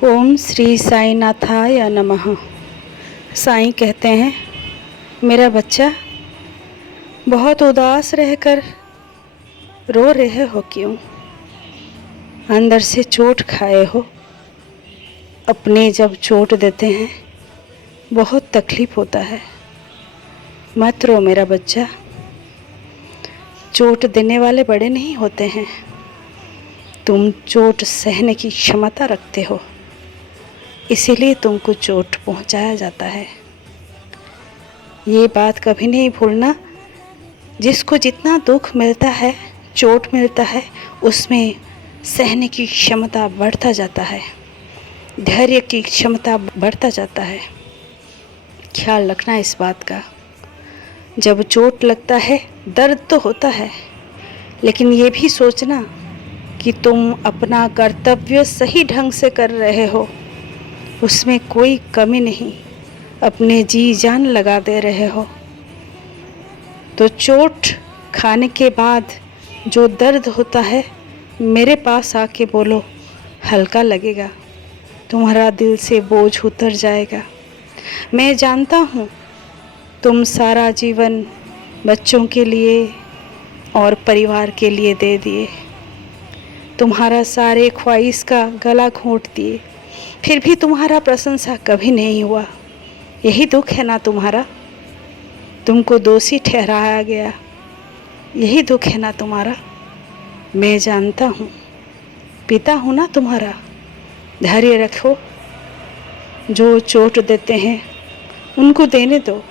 ओम श्री साईनाथाय नमः। साईं कहते हैं, मेरा बच्चा बहुत उदास रहकर रो रहे हो क्यों? अंदर से चोट खाए हो। अपने जब चोट देते हैं बहुत तकलीफ होता है। मत रो मेरा बच्चा। चोट देने वाले बड़े नहीं होते हैं। तुम चोट सहने की क्षमता रखते हो, इसीलिए तुमको चोट पहुंचाया जाता है। ये बात कभी नहीं भूलना, जिसको जितना दुख मिलता है, चोट मिलता है, उसमें सहने की क्षमता बढ़ता जाता है, धैर्य की क्षमता बढ़ता जाता है। ख्याल रखना इस बात का। जब चोट लगता है दर्द तो होता है, लेकिन ये भी सोचना कि तुम अपना कर्तव्य सही ढंग से कर रहे हो, उसमें कोई कमी नहीं, अपने जी जान लगा दे रहे हो। तो चोट खाने के बाद जो दर्द होता है, मेरे पास आके बोलो, हल्का लगेगा, तुम्हारा दिल से बोझ उतर जाएगा। मैं जानता हूँ तुम सारा जीवन बच्चों के लिए और परिवार के लिए दे दिए, तुम्हारा सारे ख्वाहिश का गला घोंट दिए, फिर भी तुम्हारा प्रशंसा कभी नहीं हुआ। यही दुख है ना तुम्हारा? तुमको दोषी ठहराया गया, यही दुख है ना तुम्हारा? मैं जानता हूँ, पिता हूँ ना तुम्हारा। धैर्य रखो। जो चोट देते हैं उनको देने दो।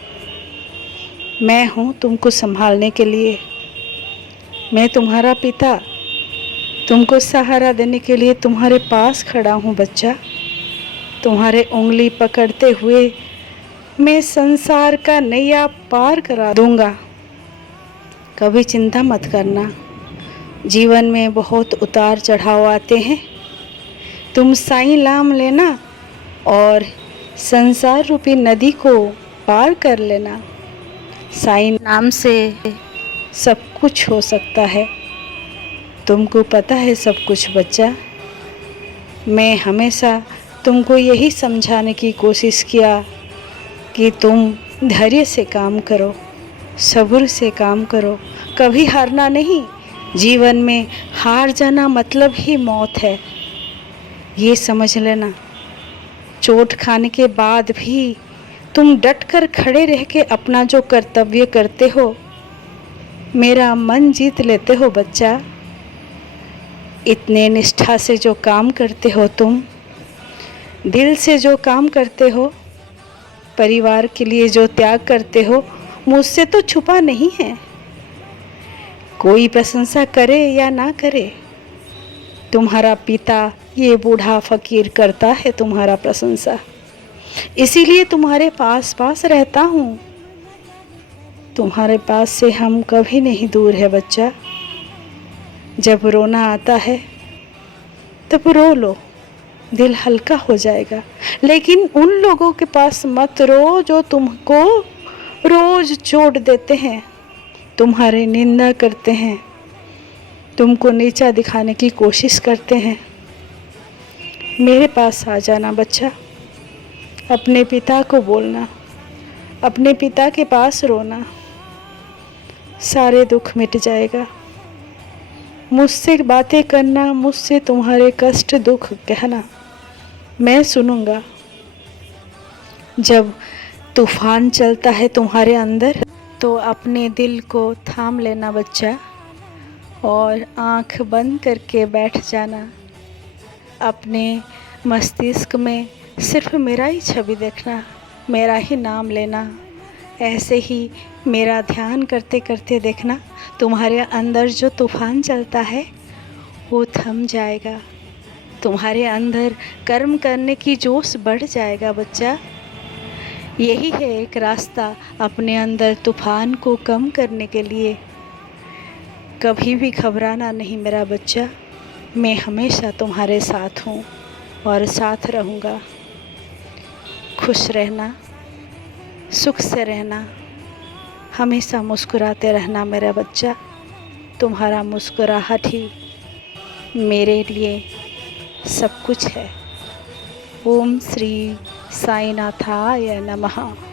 मैं हूँ तुमको संभालने के लिए। मैं तुम्हारा पिता, तुमको सहारा देने के लिए तुम्हारे पास खड़ा हूँ बच्चा। तुम्हारे उंगली पकड़ते हुए मैं संसार का नैया पार करा दूंगा। कभी चिंता मत करना। जीवन में बहुत उतार चढ़ाव आते हैं। तुम साईं नाम लेना और संसार रूपी नदी को पार कर लेना। साईं नाम से सब कुछ हो सकता है। तुमको पता है सब कुछ बच्चा। मैं हमेशा तुमको यही समझाने की कोशिश किया कि तुम धैर्य से काम करो, सब्र से काम करो, कभी हारना नहीं। जीवन में हार जाना मतलब ही मौत है, ये समझ लेना। चोट खाने के बाद भी तुम डट कर खड़े रह के अपना जो कर्तव्य करते हो, मेरा मन जीत लेते हो बच्चा। इतने निष्ठा से जो काम करते हो, तुम दिल से जो काम करते हो, परिवार के लिए जो त्याग करते हो, मुझसे तो छुपा नहीं है। कोई प्रशंसा करे या ना करे, तुम्हारा पिता ये बूढ़ा फकीर करता है तुम्हारा प्रशंसा। इसीलिए तुम्हारे पास पास रहता हूँ। तुम्हारे पास से हम कभी नहीं दूर है बच्चा। जब रोना आता है तब रो लो, दिल हल्का हो जाएगा। लेकिन उन लोगों के पास मत रो जो तुमको रोज चोट देते हैं, तुम्हारी निंदा करते हैं, तुमको नीचा दिखाने की कोशिश करते हैं। मेरे पास आ जाना बच्चा। अपने पिता को बोलना, अपने पिता के पास रोना, सारे दुख मिट जाएगा। मुझसे बातें करना, मुझसे तुम्हारे कष्ट दुख कहना, मैं सुनूंगा। जब तूफान चलता है तुम्हारे अंदर, तो अपने दिल को थाम लेना बच्चा और आँख बंद करके बैठ जाना। अपने मस्तिष्क में सिर्फ मेरा ही छवि देखना, मेरा ही नाम लेना। ऐसे ही मेरा ध्यान करते करते देखना, तुम्हारे अंदर जो तूफान चलता है वो थम जाएगा। तुम्हारे अंदर कर्म करने की जोश बढ़ जाएगा बच्चा। यही है एक रास्ता अपने अंदर तूफान को कम करने के लिए। कभी भी घबराना नहीं मेरा बच्चा। मैं हमेशा तुम्हारे साथ हूँ और साथ रहूँगा। खुश रहना, सुख से रहना, हमेशा मुस्कुराते रहना मेरा बच्चा। तुम्हारा मुस्कुराहट ही मेरे लिए सब कुछ है। ओम श्री साईनाथाय नमः।